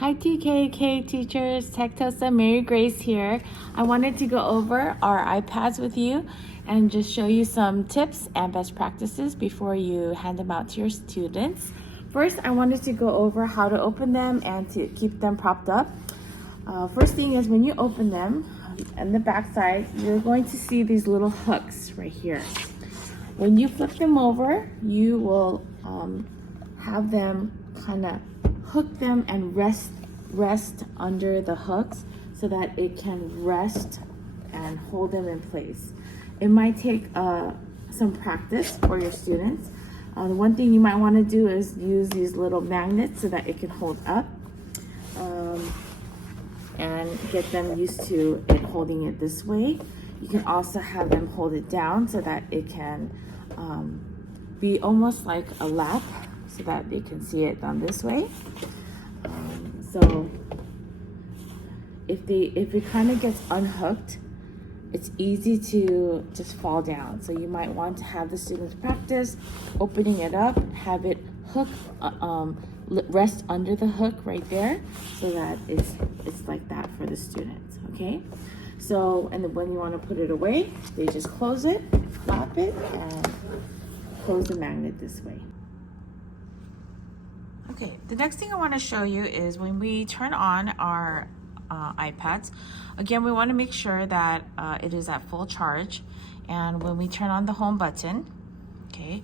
Hi TKK teachers, Tech Tosa Mary Grace here. I wanted to go over our iPads with you and just show you some tips and best practices before you hand them out to your students. First, I wanted to go over how to open them and to keep them propped up. First thing is when you open them, on the back side, you're going to see these little hooks right here. When you flip them over, you will have them kind of hook them and rest under the hooks so that it can rest and hold them in place. It might take some practice for your students. The one thing you might want to do is use these little magnets so that it can hold up and get them used to it holding it this way. You can also have them hold it down so that it can be almost like a lap so that they can see it done this way. So if it kind of gets unhooked, it's easy to just fall down. So you might want to have the students practice opening it up, have it hook, rest under the hook right there, so that it's like that for the students. Okay. So and then when you want to put it away, they just close it, flap it, and close the magnet this way. Okay, the next thing I want to show you is when we turn on our iPads, again, we want to make sure that it is at full charge. And when we turn on the home button, okay,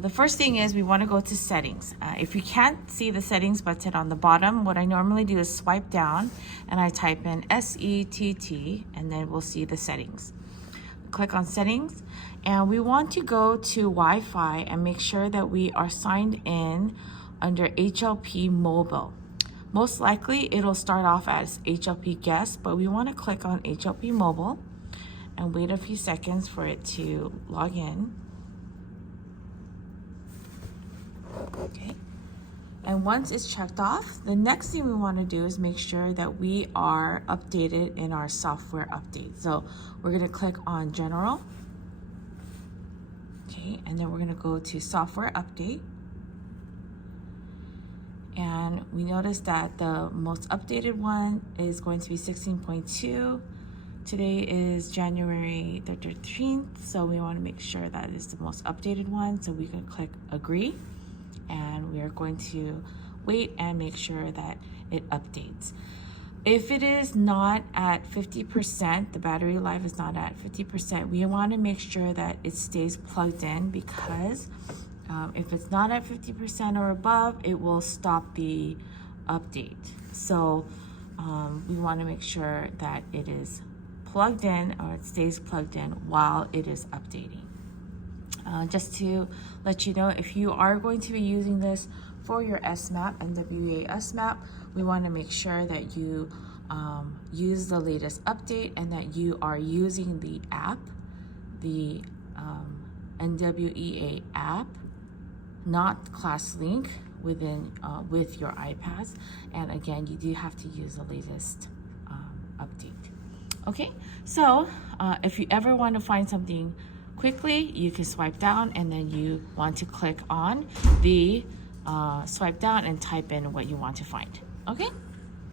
the first thing is we want to go to settings. If you can't see the settings button on the bottom, what I normally do is swipe down and I type in SETT and then we'll see the settings. Click on settings and we want to go to Wi-Fi and make sure that we are signed in under HLP Mobile. Most likely it'll start off as HLP Guest, but we want to click on HLP Mobile and wait a few seconds for it to log in. Okay. And once it's checked off, the next thing we want to do is make sure that we are updated in our software update. So we're going to click on General. Okay, and then we're going to go to Software Update. And we notice that the most updated one is going to be 16.2. Today is January the 13th, so we want to make sure that is the most updated one. So we can click Agree, and we are going to wait and make sure that it updates. If it is not at 50%, the battery life is not at 50%, we want to make sure that it stays plugged in, because if it's not at 50% or above, it will stop the update. So we want to make sure that it is plugged in, or it stays plugged in while it is updating. Just to let you know, if you are going to be using this for your SMAP, NWEA SMAP, we want to make sure that you use the latest update and that you are using the app, the NWEA app, not ClassLink within with your iPads. And again, you do have to use the latest update. Okay, so if you ever want to find something quickly, you can swipe down and then you want to click on the swipe down and type in what you want to find. Okay.